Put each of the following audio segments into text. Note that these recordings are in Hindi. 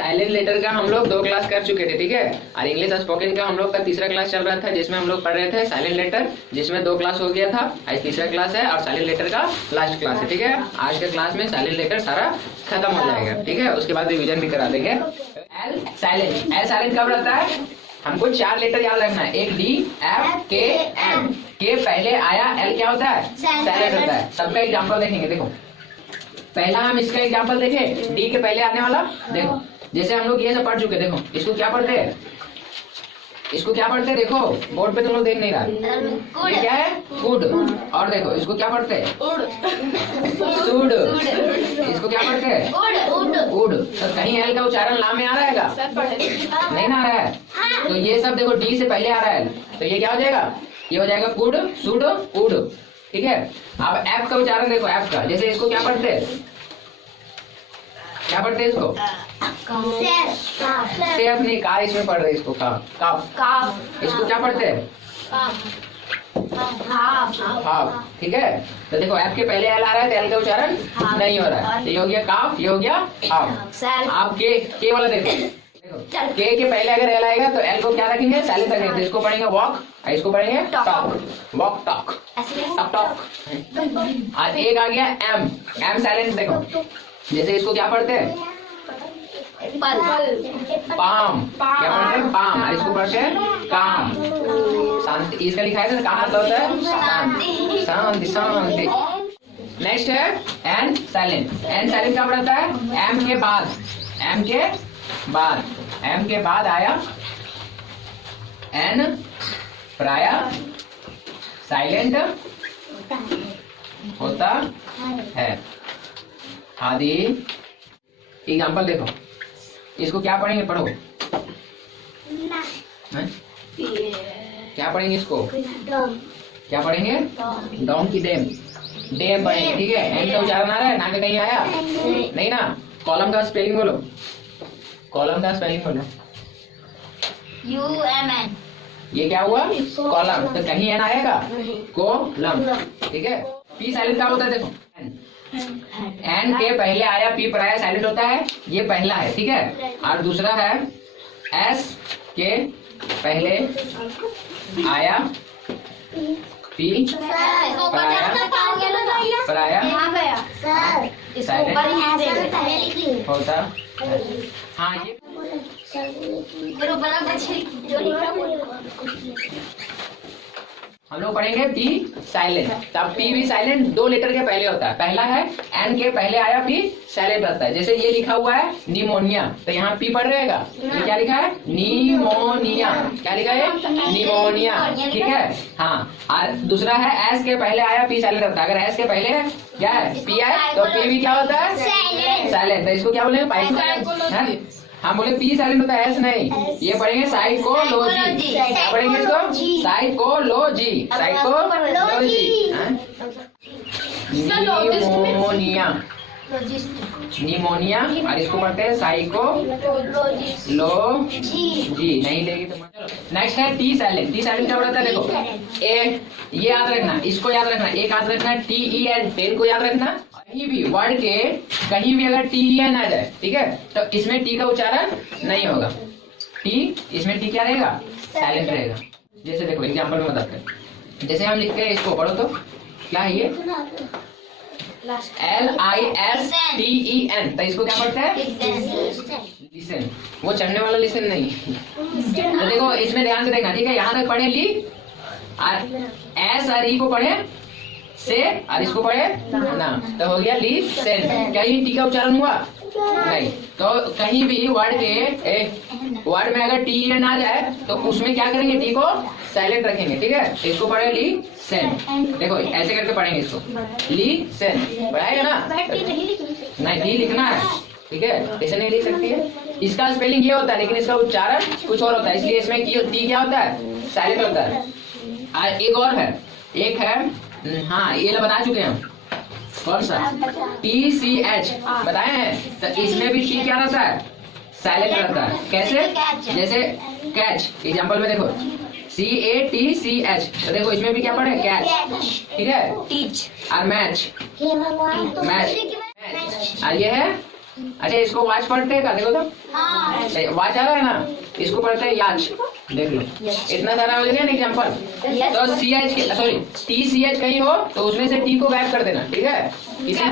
साइलेंट लेटर का हम लोग 2 क्लास कर चुके थे, ठीक है। और इंग्लिश स्पोकन का हम लोग का तीसरा क्लास चल रहा था, जिसमें हम लोग पढ़ रहे थे साइलेंट लेटर, जिसमें 2 क्लास हो गया था। आज तीसरा क्लास है और साइलेंट लेटर का लास्ट क्लास है, ठीक है। आज के क्लास में साइलेंट लेटर सारा खत्म हो जाएगा, ठीक है। उसके बाद रिविजन भी करा देंगे। एल साइलेंट कब रहता है? हमको 4 लेटर याद रखना है, एक डी, एफ, के, एम। के पहले आया, एल क्या होता है? साइलेंट होता है। सबका एग्जाम्पल देखेंगे, देखो। पहला हम इसका एग्जाम्पल देखें, डी के पहले आने वाला। देखो जैसे हम लोग ये सब पढ़ चुके, देखो इसको क्या पढ़ते हैं, इसको क्या पढ़ते हैं, देखो बोर्ड पे तुम लोग देख नहीं रहा, ये क्या है? गुड। और देखो इसको क्या पढ़ते हैं? सुड। इसको क्या पढ़ते हैं? उड। तो कहीं एल का उच्चारण ला में आ रहा है? नहीं ना आ रहा है। तो ये सब देखो डी से पहले आ रहा है, तो ये क्या हो जाएगा? ये हो जाएगा गुड, सुड, उड, ठीक है। अब एफ का उच्चारण देखो, एफ का, जैसे इसको क्या पढ़ते हैं? क्या पढ़ते हैं इसको? सेफ नहीं, का इसमें पढ़ रहे इसको, काफ। इसको क्या पढ़ते हैं? हाफ, ठीक है। तो देखो एफ के पहले एल आ रहा है, तो एल का उच्चारण नहीं हो रहा है, तो ये हो गया काफ, ये हो गया हाफ। आप के वाला देखो, के पहले अगर एल आएगा तो एल को क्या रखेंगे? साइलेंट रखेंगे। तो इसको पढ़ेंगे वॉक, इसको पढ़ेंगे टॉक, वॉक टॉक, टॉक। और एक आ गया एम साइलेंट, देखो जैसे इसको क्या पढ़ते हैं? पाम। क्या पढ़ते हैं? पाम। और इसको पढ़ते हैं काम, शांति। इसका लिखा है काम मतलब होता है शांति, शांति, शांति। नेक्स्ट है एन साइलेंट। एन साइलेंट कब रहता है? एम के बाद, एम के बाद आया एन, प्राय साइलेंट होता है। आदि एग्जाम्पल देखो, इसको क्या पढ़ेंगे? पढ़ो, क्या पढ़ेंगे इसको? क्या पढ़ेंगे? डॉम की डेम, डेम पढ़ेंगे, ठीक है। एन का उच्चारण आ रहा है ना? के कहीं आया नहीं ना? कॉलम का स्पेलिंग बोलो, कॉलम का स्पेलिंग बोलो। UMN। ये क्या हुआ? कॉलम। तो कहीं एन आएगा? कोलम, ठीक है। पी साइलेंट क्या होता है? देखो एन के पहले आया पी पराया साइलेंट होता है, ये पहला है, ठीक है। और दूसरा है एस के पहले आया पी पराया साइलेंट होता है। हाँ ये हम लोग पढ़ेंगे पी साइलेंट। तब पी भी साइलेंट 2 लेटर के पहले होता है। पहला है एन के पहले आया पी साइलेंट रहता है। जैसे ये लिखा हुआ है निमोनिया, तो यहाँ पी पढ़ रहेगा। ये क्या लिखा है? निमोनिया। क्या लिखा है? निमोनिया, ठीक है। हाँ, और दूसरा है एस के पहले आया पी साइलेंट रहता है। अगर एस के पहले क्या है? पी आए तो पी भी क्या होता है? साइलेंट। तो इसको क्या बोलेंगे? पाइप। हम बोले पी साइलेंट होता है, एस नहीं। ये पढ़ेंगे साइकोलॉजी। क्या पढ़ेंगे इसको? Psychology, psychology. Pneumonia, pneumonia. और इसको पढ़ते हैं साइकोलॉजी। नहीं लेगी तो नेक्स्ट है टी साइलेंट। टी साइलेंट क्या पढ़ता है? देखो ए, ये याद रखना, इसको याद रखना, एक याद रखना TEN, टेन को याद रखना। कहीं भी वर्ड के कहीं भी अगर TEN आ जाए, ठीक है, तो इसमें टी का उच्चारण नहीं होगा। टी, इसमें टी क्या रहेगा? साइलेंट रहेगा। जैसे देखो एग्जांपल में बताते हैं, जैसे हम लिखते हैं, इसको पढ़ो तो क्या है ये? LISTEN। तो इसको क्या पढ़ते हैं? लिसन। वो चढ़ने वाला लिसन नहीं। तो देखो इसमें ध्यान से देखना, ठीक है। यहाँ तक पढ़े ली, और एस और ई को पढ़े से, और इसको पढ़े ना, तो हो गया ली सेन। क्या ये टी का उच्चारण हुआ? नहीं। तो कहीं भी वर्ड के वर्ड में अगर TEN आ जाए तो उसमें क्या करेंगे? टी को साइलेंट रखेंगे, ठीक है। इसको पढ़े ली सेन। देखो ऐसे करके पढ़ेंगे इसको, ली सेन। पढ़ाएगा ना? नहीं, डी लिखना है, ठीक है। ऐसे नहीं लिख सकती है। इसका स्पेलिंग ये होता है, लेकिन इसका उच्चारण कुछ और होता है, इसलिए इसमें टी क्या होता है? साइलेंट होता है। एक और है, एक है, हाँ ये बता चुके हैं हम, कौन सा? TCH बताए हैं। तो इसमें भी टी क्या रहता है? साइलेंट रहता है। कैसे? जैसे कैच, एग्जांपल में देखो CATCH। तो देखो इसमें भी क्या पढ़े? कैच, ठीक है। टीच। और मैच, मैच। और ये है अच्छा इसको वाच पढ़ते हैं क्या? देखो तो वाच आ रहा है ना, इसको पढ़ते हैं याच। देख लो इतना सारा हो गया ना एग्जाम्पल। तो CH सॉरी TCH कहीं हो तो उसमें से T को गायब कर देना, ठीक है। किसी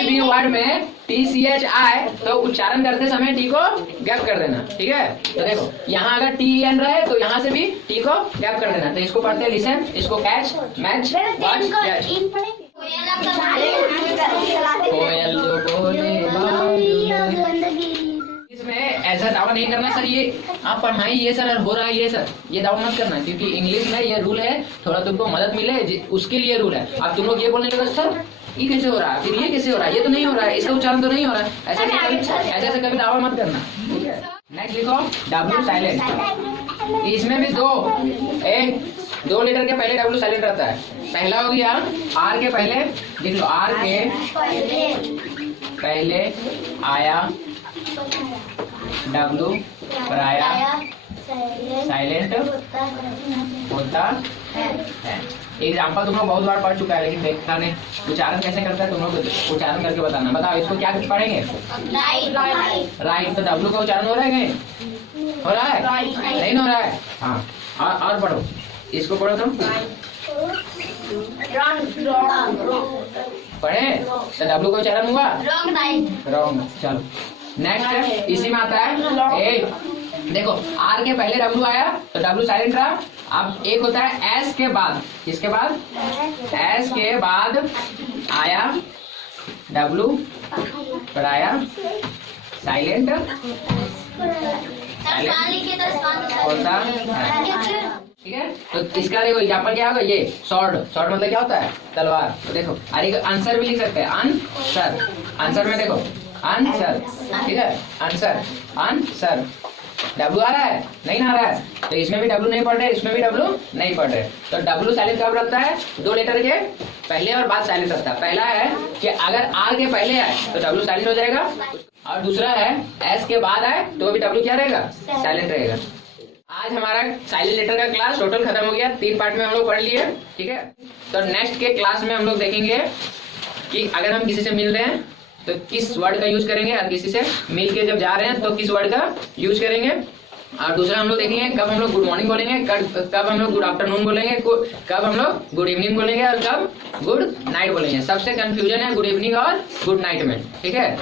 भी वर्ड में TCH आए तो उच्चारण करते समय T को गैप कर देना, ठीक है। तो देखो यहाँ अगर TN रहे तो यहाँ से भी T को गैप कर देना। तो इसको पढ़ते हैं लिसन, इसको कैच, मैच, वॉच, जज। कोयल जो बोले इसमें ऐसा दावा नहीं करना सर ये आप पढ़ाई ये सर हो रहा है ये सर, ये दावा मत करना, क्योंकि इंग्लिश में ये रूल है, थोड़ा तुमको मदद मिले उसके लिए रूल है। अब तुम लोग ये बोलने लगे सर ये कैसे हो रहा है, फिर ये कैसे हो रहा है, ये तो नहीं हो रहा है, इसका उच्चारण तो नहीं हो रहा है, ऐसे से कभी दावा मत करना। नेक्स्ट लिखो W साइलेंट। इसमें भी 2 लेटर के पहले W साइलेंट रहता है। पहला हो गया R के पहले, देख लो R के पहले आया W पराया साइलेंट होता है। एग्जाम्पल तुम लोग बहुत बार पढ़ चुका है, लेकिन देखना नहीं उच्चारण कैसे करता है तुम लोग उच्चारण करके बताना। बताओ इसको क्या पढ़ेंगे? राइट। तो W का उच्चारण हो रहा है नहीं हो रहा है? नहीं हो रहा है। हाँ और पढ़ो, इसको पढ़ो तुम पढ़े तो W का उच्चारण हुआ रॉन्ग। चलो नेक्स्ट इसी में आता है ए। देखो R के पहले W आया तो W साइलेंट रहा। अब एक होता है S के बाद, किसके बाद? S के बाद आया W पढ़ाया साइलेंट होता है, ठीक है। तो इसका देखो एग्जाम्पल क्या होगा, ये शॉर्ट मतलब क्या होता है? तलवार। तो देखो अरे आंसर भी लिख सकते हैं, आंसर। आंसर में देखो आंसर, ठीक है, आंसर W आ रहा है नहीं आ रहा है, तो इसमें भी W नहीं पढ़ रहे, इसमें भी W नहीं पढ़ रहे। तो W साइलेंट कब रहता है? 2 लेटर के पहले और बाद साइलेंट रहता है। पहला है कि अगर R के पहले आए तो W साइलेंट हो जाएगा, और दूसरा है S के बाद आए तो भी W क्या रहेगा? साइलेंट रहेगा। आज हमारा साइलेंट लेटर का क्लास टोटल खत्म हो गया, 3 पार्ट में हम लोग पढ़ लिए, ठीक है। तो नेक्स्ट के क्लास में हम लोग देखेंगे कि अगर हम किसी से मिल रहे हैं तो किस वर्ड का यूज करेंगे, और किसी से मिल के जब जा रहे हैं तो किस वर्ड का यूज करेंगे। और दूसरा हम लोग देखेंगे कब हम लोग गुड मॉर्निंग बोलेंगे, कब हम लोग गुड आफ्टरनून बोलेंगे, कब हम लोग गुड इवनिंग बोलेंगे और कब गुड नाइट बोलेंगे। सबसे कंफ्यूजन है गुड इवनिंग और गुड नाइट में, ठीक है।